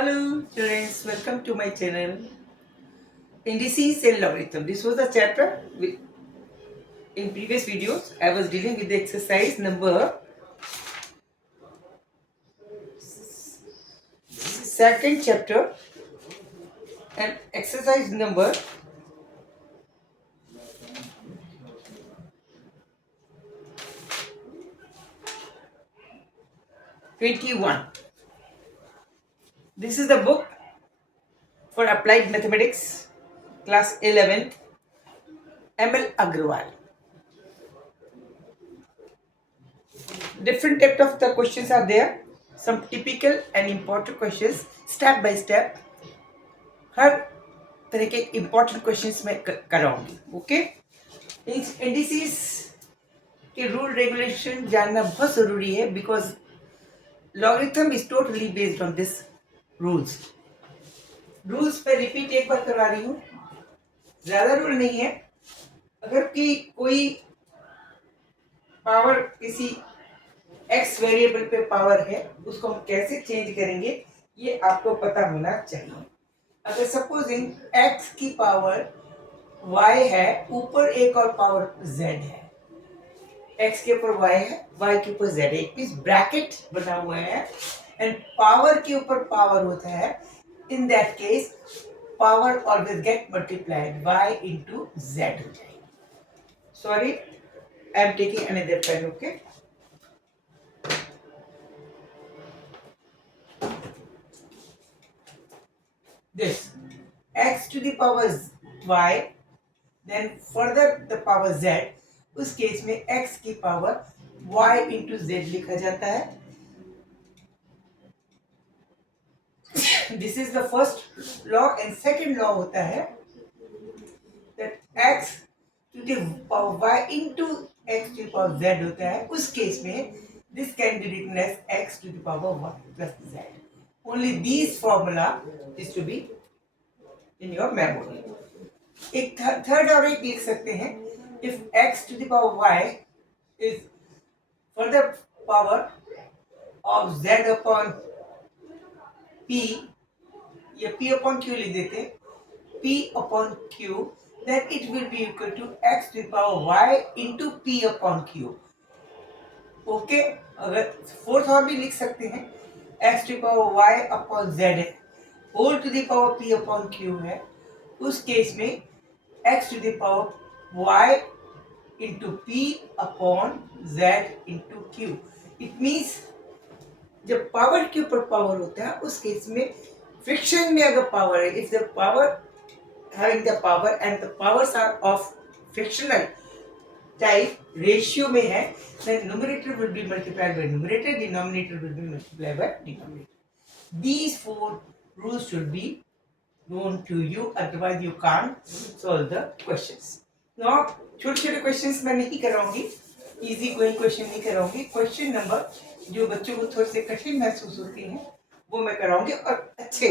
Hello students, welcome to my channel. Indices and logarithm. This was a chapter in previous videos. I was dealing with the exercise number second chapter and exercise number 21. This is the book for applied mathematics, class 11th, ML Agrawal. Different types of the questions are there. Some typical and important questions, step by step. हर तरह के important questions मैं कराऊंगी. Okay? Indices के rule regulation जानना बहुत जरूरी है because logarithm is totally based on this rules पे रिपीट एक बार करवा रही हूँ. ज्यादा रूल नहीं है. अगर कि कोई पावर किसी एक्स वेरिएबल पे पावर है उसको हम कैसे चेंज करेंगे ये आपको पता होना चाहिए. अगर सपोजिंग एक्स की पावर वाई है, ऊपर एक और पावर जेड है. एक्स के ऊपर वाई है, वाई के ऊपर जेड है. एक पीस ब्रैकेट बना हुआ है एंड पावर के ऊपर पावर होता है. In that case power always get multiplied y into z हो जाएगी. Sorry, I am taking another pen. Okay, this x to the power y, then further the power z. उस केस में x की power y into z लिखा जाता है. This is the first law and second law होता है that x to the power y into x to the power z होता है. उस केस में this can be written as x to the power y plus z. Only these formula is to be in your memory. एक थर्ड और एक लिख सकते हैं. If x to the power y is further power of z upon p, या p upon q लिख देते हैं. p upon q, then it will be equal to x to the power y into p upon q. Okay, अगर फोर्थ और भी लिख सकते हैं. x to the power y upon z है, whole to the power p upon q है. उस केस में x to the power y into p upon z into q. It means जब पावर के ऊपर पावर होता है उस केस में फ्रिक्शन में अगर पावर है, if the power having the power and the powers are of frictional type ratio में है, then numerator will be multiplied by numerator, denominator will be multiplied by denominator. These four rules should be known to you, otherwise you can't solve the questions. Now छोटे छोटे questions मैं नहीं कराऊंगी, easy going question नहीं कराऊंगी. Question number जो बच्चों को थोड़े से कठिन महसूस होती हैं वो मैं कराऊंगी और अच्छे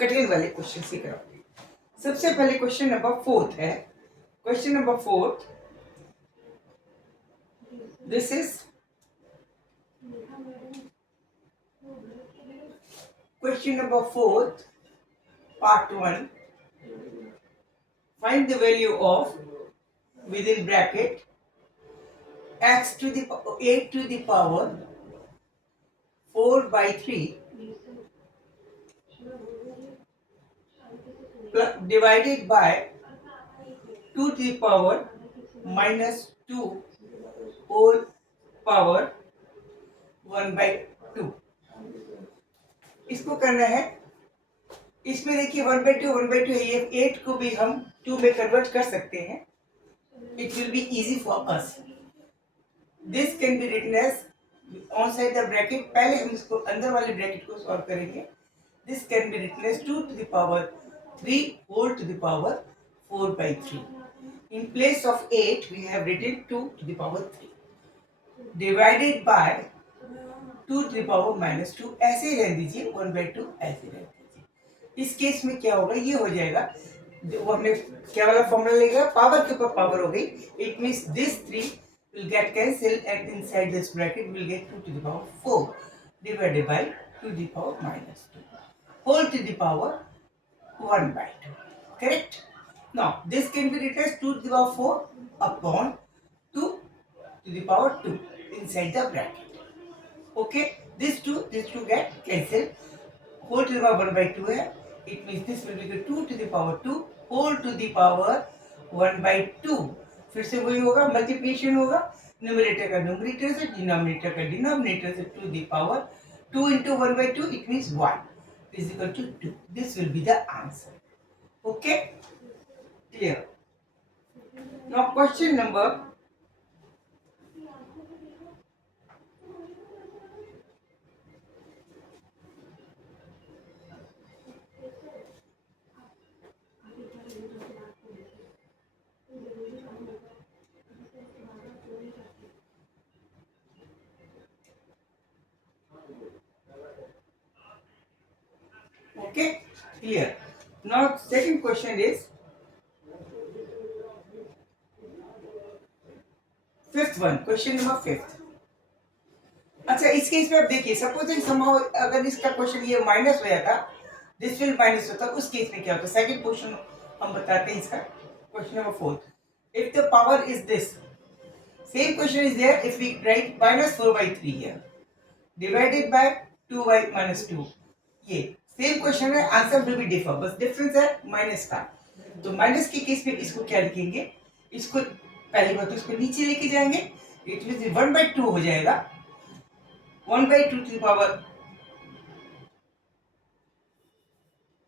कठिन वाले क्वेश्चन ही कराऊंगी. सबसे पहले क्वेश्चन नंबर फोर्थ है. Question number fourth, this is question number fourth part 1. Find the value of within bracket x to the 8 to the power 4 by 3 divided by 2 to the power minus 2 whole power 1 by 2. इसको करना है. इसमें देखिए 1 by 2 1 by 2 है. ये 8 को भी हम 2 में कन्वर्ट कर सकते हैं. It will be easy for us. This can be written as on side the bracket. पहले हम इसको अंदर वाले ब्रैकेट को सॉल्व करेंगे. This can be written as 2 to the power 3 whole to the power 4 by 3. In place of 8 we have written 2 to the power 3 divided by 2 to the power minus 2. ऐसे ही रहने दीजिए. 1 by 2 ऐसे रहने दीजिए. इस केस में क्या होगा, ये हो जाएगा. वो हमने क्या वाला फॉर्मूला लेगा, पावर के ऊपर पावर हो गई. It means this 3 will get cancelled and inside this bracket will get 2 to the power 4 divided by 2 to the power minus 2 whole to the power 1 by 2. Correct? Now, this can be written as 2 to the power 4 upon 2 to the power 2 inside the bracket. Okay? These two get cancelled. Whole to the power 1 by 2 है. It means this will be 2 to the power 2 whole to the power 1 by 2. फिर से वही होगा, मल्टीप्लिकेशन होगा, न्यूमरेटर का न्यूमरेटर से, डिनोमिनेटर का डिनोमिनेटर से, टू द पावर 2 into 1 by 2, it means 1 is equal to 2. This will be the answer. Okay? Clear? Now question number okay, clear. Now second question is fifth one, question number fifth. अच्छा, इस केस में आप देखिए, सपोजिंग समहाउ अगर इसका क्वेश्चन ये माइनस हो जाता, दिस विल माइनस होता, उस केस में क्या होता? सेकंड क्वेश्चन हम बताते हैं इसका, question number fourth. If the power is this, same question is there if we write -4/3 here divided by 2/-2. ये सेम क्वेश्चन है, आंसर विल बी डिफर, बस डिफरेंस है माइनस का. तो माइनस के केस में इसको क्या लिखेंगे? इसको पहली बात तो इसको नीचे लेके जाएंगे, इट मींस 1/2 हो जाएगा. 1/2 to the power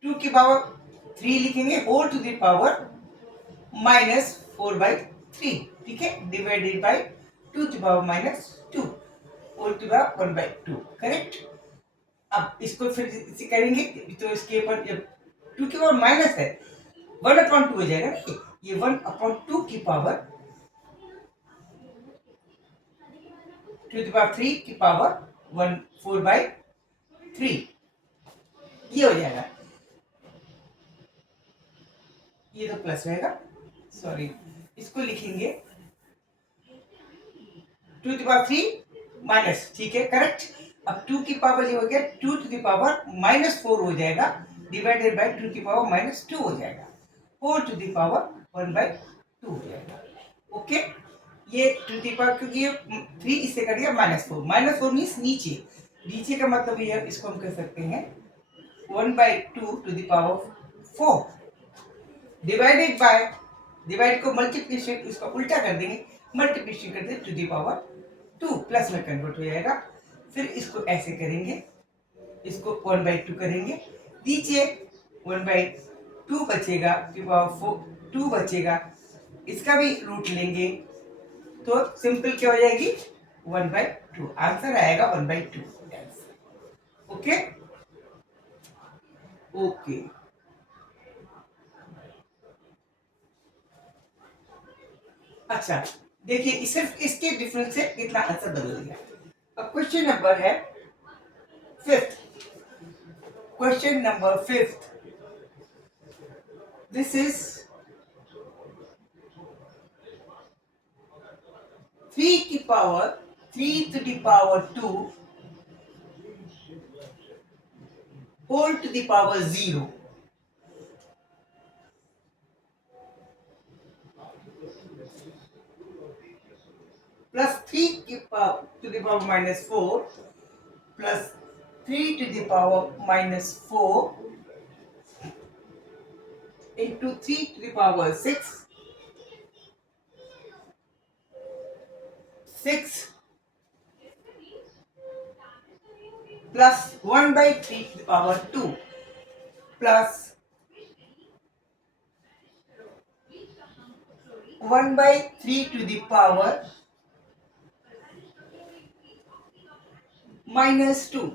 2 की पावर 3 लिखेंगे, होल टू द पावर -4/3. ठीक है, divided by 2 to the power -2 whole to the power 1/2. Correct? अब इसको फिर इसे करेंगे तो इसके ऊपर जब 2 की पावर माइनस है 1/2 हो जाएगा ना, ये 1/2 की पावर 2 to the power 3 की पावर 4/3 ये हो जाएगा. ये तो प्लस रहेगा, सॉरी, इसको लिखेंगे 2 to the power 3 माइनस. ठीक है, करेक्ट. अब 2 की पावर ये हो गया 2 to the power -4 हो जाएगा, डिवाइडेड बाय 2 की पावर -2 हो जाएगा, होल टू द पावर 1/2 हो जाएगा. ओके, ये 2 की पावर, क्योंकि ये 3 इससे कट गया -4. -4 मीन्स नीचे, नीचे का मतलब ये है, इसको हम कह सकते हैं 1/2 to the power 4 divided by, divide को मल्टीप्लिकेशन इसका उल्टा कर देंगे, मल्टीप्लिकेशन कर देंगे टू द पावर 2 प्लस में कन्वर्ट हो जाएगा. फिर इसको ऐसे करेंगे, इसको 1/2 करेंगे, नीचे 1/2 बचेगा, की पावर 2 बचेगा, इसका भी रूट लेंगे तो सिंपल क्या हो जाएगी 1/2. आंसर आएगा 1/2. Okay okay. अच्छा, देखिए सिर्फ इसके डिफरेंस से कितना आंसर बदल गया. अब क्वेश्चन नंबर है fifth. Question number fifth, this is 3 की पावर 3 to the power 2 whole to the power 0 plus 3 की पावर to the power -4 plus 3 to the power -4 into 3 to the power 6 plus 1/3 to the power 2 plus 1/3 to the power -2.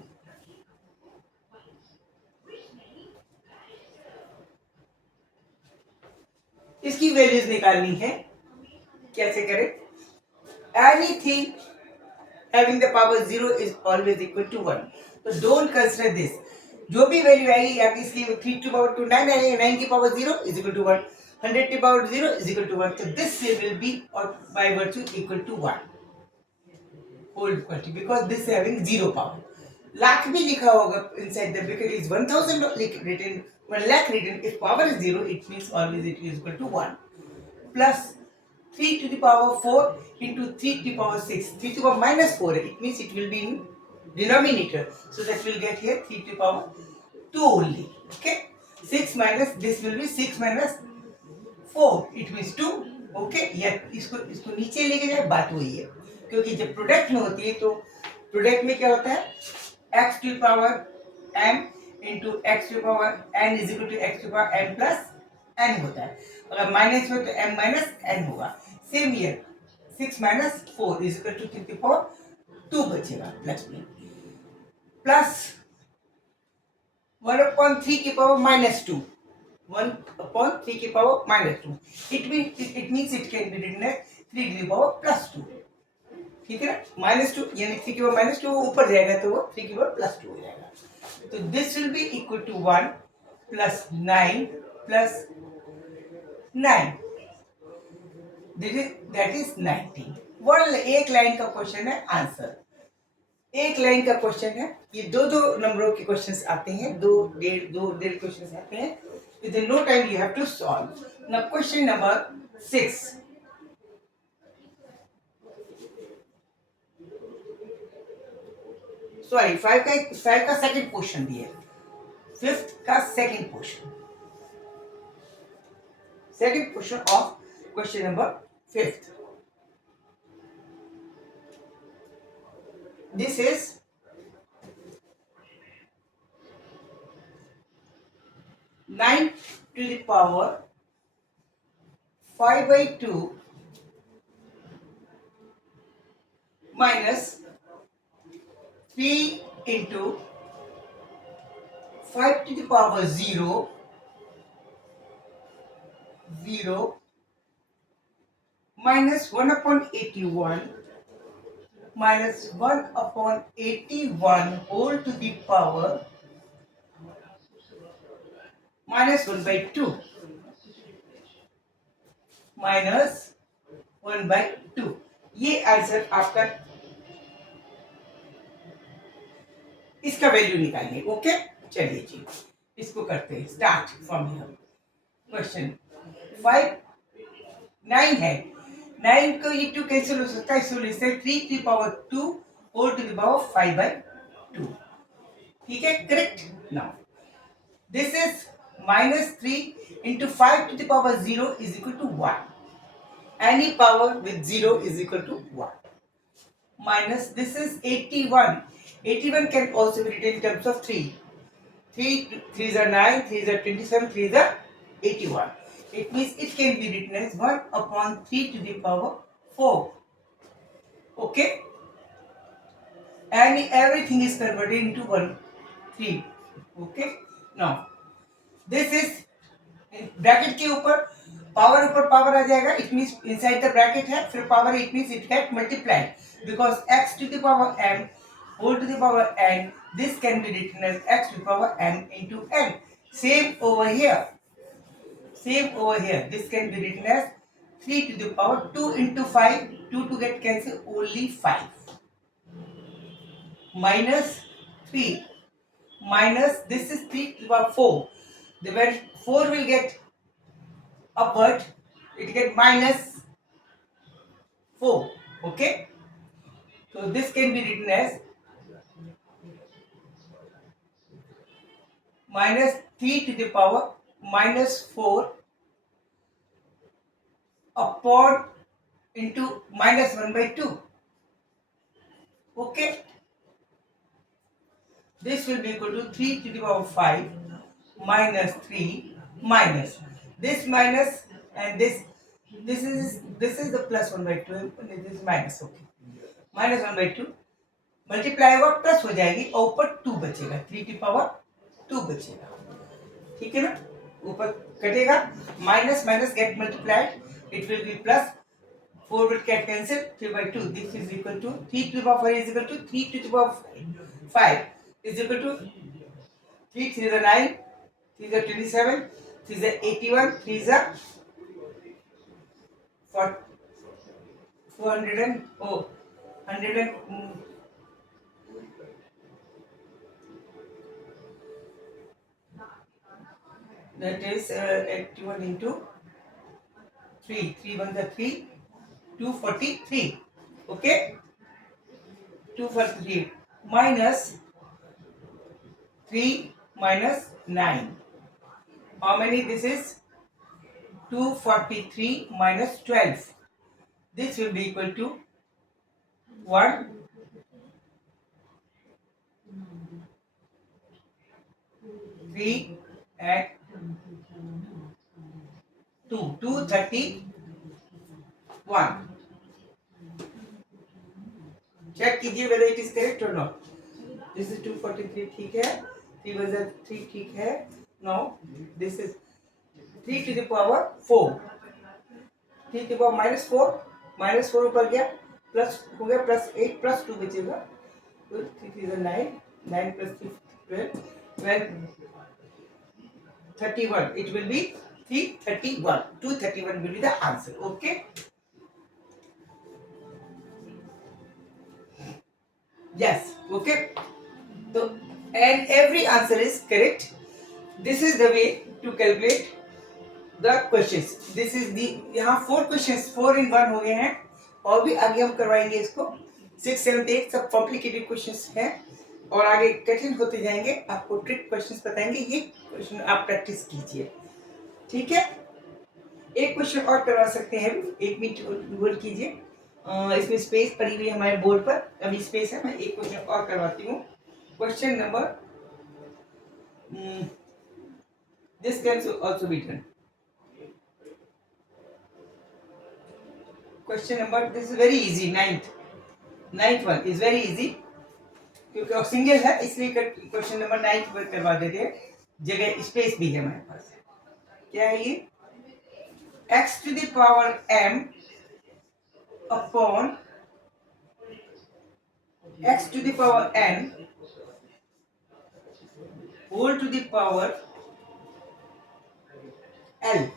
इसकी वैल्यूज निकालनी है, कैसे करें? Anything having the power 0 is always equal to 1. तो don't consider this. जो भी वैल्यू आएगी, या इसकी 3 to power 2 9 आएगी, 9 की पावर 0 is equal to 1, 100 की पावर 0 is equal to 1. तो this will be or by virtue equal to 1 whole quantity because this is having 0 power. लाख भी लिखा होगा inside the bracket is 1000 written, 1 lakh written. If power is 0, it means always it is equal to 1 plus 3 to the power 4 into 3 to the power 6. 3 to the power minus 4, it means it will be in denominator. So that will get here 3 to the power 2 only. Okay, 6 minus, this will be 6 minus 4, it means 2. ओके, या इसको इसको नीचे लेके जाए, बात वही है, क्योंकि जब प्रोडक्ट में होती है तो प्रोडक्ट में क्या होता है, x to power m into x to power n is equal to x to power n plus n होता है. अगर माइनस में तो m माइनस n होगा. Same here 6 minus 4 is equal to 3 to power 2 बचेगा प्लस में, प्लस 1/3 की पावर माइनस 2, 1/3 की power minus 2. It means it can be written as 3 की पावर प्लस 2. ठीक है ना, माइनस 2 यानी 3 की पावर माइनस 2 ऊपर जाएगा तो वो 3 की पावर प्लस 2 हो जाएगा. तो this will be equal to 1 plus 9 plus 9, that is 19. One एक लाइन का क्वेश्चन है, आंसर एक लाइन का क्वेश्चन है. ये दो दो नंबरों के क्वेश्चंस आते हैं, दो डेढ़ क्वेश्चंस आते हैं. With no time you have to solve. Now question number 6. Sorry, 5 का सेकंड क्वेश्चन दिया, 5th का second question, second question of question number 5th. This is 9 to the power 5/2 minus 3 into 5 to the power 0 minus 1/81 minus 1/81 whole to the power minus 1/2 minus 1/2. ये आंसर आपका, इसका वैल्यू निकालिए. ओके, चलिए जी इसको करते हैं, स्टार्ट फ्रॉम हियर. क्वेश्चन 5 9 है, 9 को ये 2 कैंसिल हो सकता है, सॉल्यूशन 3 की power 2 whole to the power 5/2. ठीक है, correct. Now this is minus 3 into 5 to the power 0 is equal to 1. Any power with 0 is equal to 1. Minus, this is 81. 81 can also be written in terms of 3. 3 3s are 9, 3s are 27, 3s are 81. It means it can be written as 1/3 to the power 4. Okay? And everything is converted into 1/3. Okay? Now, this is bracket के ऊपर power आ जाएगा. It means inside the bracket है, फिर power, it means it get multiplied because x to the power m whole to the power n, this can be written as x to the power m into n. Same over here, this can be written as 3 to the power 2 into 5, 2 to get cancel, only 5 minus 3 minus, this is 3 to the power 4. When 4 will get upward, it get minus 4. Okay, so this can be written as minus 3 to the power minus 4 upward into minus 1/2. Okay, this will be equal to 3 to the power 5 minus 3 minus this minus, and this is the plus 1/2 and this is minus. Okay, minus 1/2 मल्टीप्लाई होगा, प्लस हो जाएगी और ऊपर 2 बचेगा, 3 की power 2 बचेगा. ठीक है ना, ऊपर कटेगा, minus minus gate multiplied, it will be plus, 4 will get cancelled, 3/2. This is equal to 3 to the power 5 is equal to 3 to the power 5 is equal to 3 3 is 9, 3 is 27, 3 is 81, 3 is 400 and 100 and that is 81 into 3, 3 1 the 3, 243. Okay, 243 minus 3 minus 9. How many this is? 243 minus 12. This will be equal to 1, 3 and 2, 231. चेक कीजिए whether it is correct or not. This is 243 ठीक है, 3 was 3 ठीक है. Now this is 3 to the power 4. 3 to the power minus 4 ऊपर गया, प्लस हो गया प्लस 8 प्लस 2 बचेगा, तो 3 3 9, 9 plus 3 12, 12 31. It will be 331. 231 will be the answer. Okay. Yes. Okay. So and every answer is correct. This is the way to calculate the questions. This is the यहाँ 4 questions 4 in 1 हो गए हैं, और भी आगे हम करवाएंगे इसको. 6 7 8 सब कॉम्प्लिकेटेड क्वेश्चंस हैं और आगे कठिन होते जाएंगे. आपको ट्रिक क्वेश्चंस बताएंगे. ये क्वेश्चन आप प्रैक्टिस कीजिए, ठीक है. एक क्वेश्चन और करवा सकते हैं. 1 मिनट होल्ड कीजिए. इसमें स्पेस पड़ी हुई है हमारे बोर्ड पर, अभी स्पेस है. मैं एक क्वेश्चन और करवाती हूँ. Question number this can also be done. Question number this is very easy. Ninth one is very easy, क्योंकि सिंगल है इसलिए क्वेश्चन नंबर 9 पर करवा देते हैं. जगह स्पेस भी है हमारे पास. क्या है ये? x to the power m upon x to the power n whole to the power l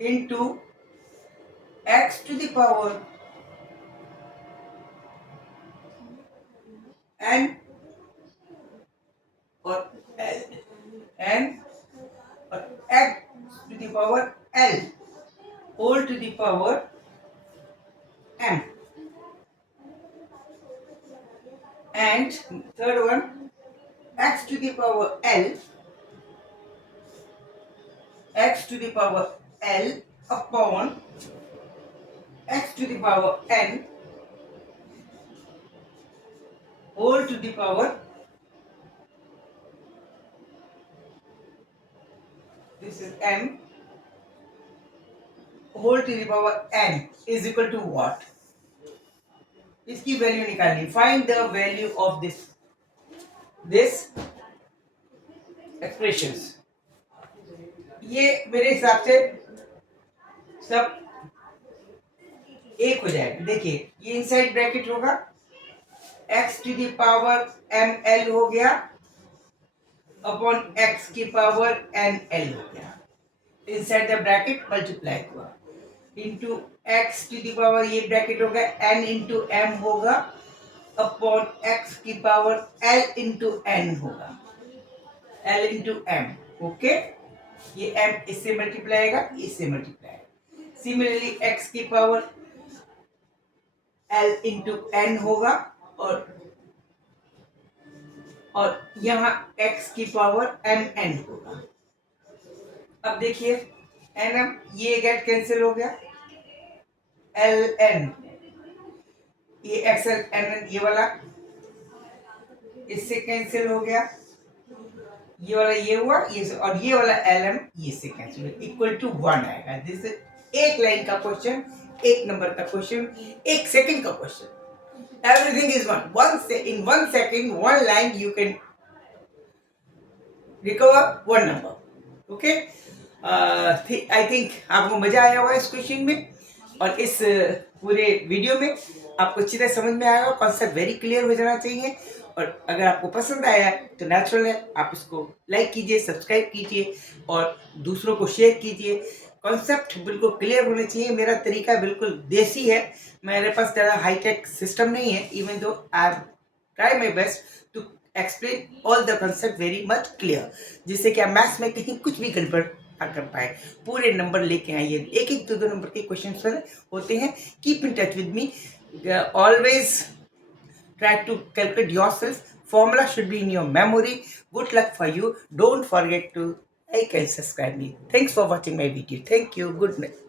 into x to the power n or l n or x to the power l whole to the power m. And third one, x to the power l, x to the power l upon x to the power n whole to the power, this is m, whole to the power n is equal to what? इसकी वैल्यू निकालनी. Find the value of this expressions. ये मेरे हिसाब से सब एक हो जाएगा. देखिए ये इनसाइड ब्रैकेट होगा, x to the power ml हो गया अपॉन x की पावर nl हो गया. इनसाइड द ब्रैकेट मल्टीप्लाई हुआ into x to the power, ये ब्रैकेट होगा n इंटू m होगा अपॉन x की पावर l इंटू n होगा, l इंटू m. ओके, ये m इससे मल्टीप्लाई आएगा, इससे मल्टीप्लाई. सिमिलरली x की पावर l इंटू n होगा और यहाँ x की पावर mn होगा. अब देखिए nm, ये गेट कैंसिल हो गया, ln ये xl nn ये वाला इससे कैंसिल हो गया, ये वाला ये हुआ, ये और ये वाला lm ये से कैंसिल हो, इक्वल टू 1 आएगा. दिस एक लाइन का क्वेश्चन, एक नंबर का क्वेश्चन, एक सेकंड का क्वेश्चन. एवरीथिंग इज in 1 second 1 line you can recover 1 number. Okay, I think आपको मजा आया होगा इस क्वेश्चन में और इस पूरे वीडियो में. आपको अच्छी तरह समझ में आया होगा. कॉन्सेप्ट वेरी क्लियर हो जाना चाहिए. और अगर आपको पसंद आया तो नेचुरल है, आप इसको लाइक कीजिए, सब्सक्राइब कीजिए और दूसरों को शेयर कीजिए. कॉन्सेप्ट बिल्कुल क्लियर होने चाहिए. मेरा तरीका बिल्कुल देसी है, मेरे पास ज़्यादा हाईटेक सिस्टम नहीं है. Even though I try my best to explain all the concept very much clear, जिससे कि आप मैथ्स में कहीं कुछ भी गड़बड़ ना कर पाए, पूरे नंबर लेके आइए। एक एक दो दो नंबर के क्वेश्चन होते हैं। Keep in touch with me, always try to calculate yourself. Formula should be in your memory. Good luck for you. Don't forget to like and subscribe me. Thanks for watching my video. Thank you. Good night.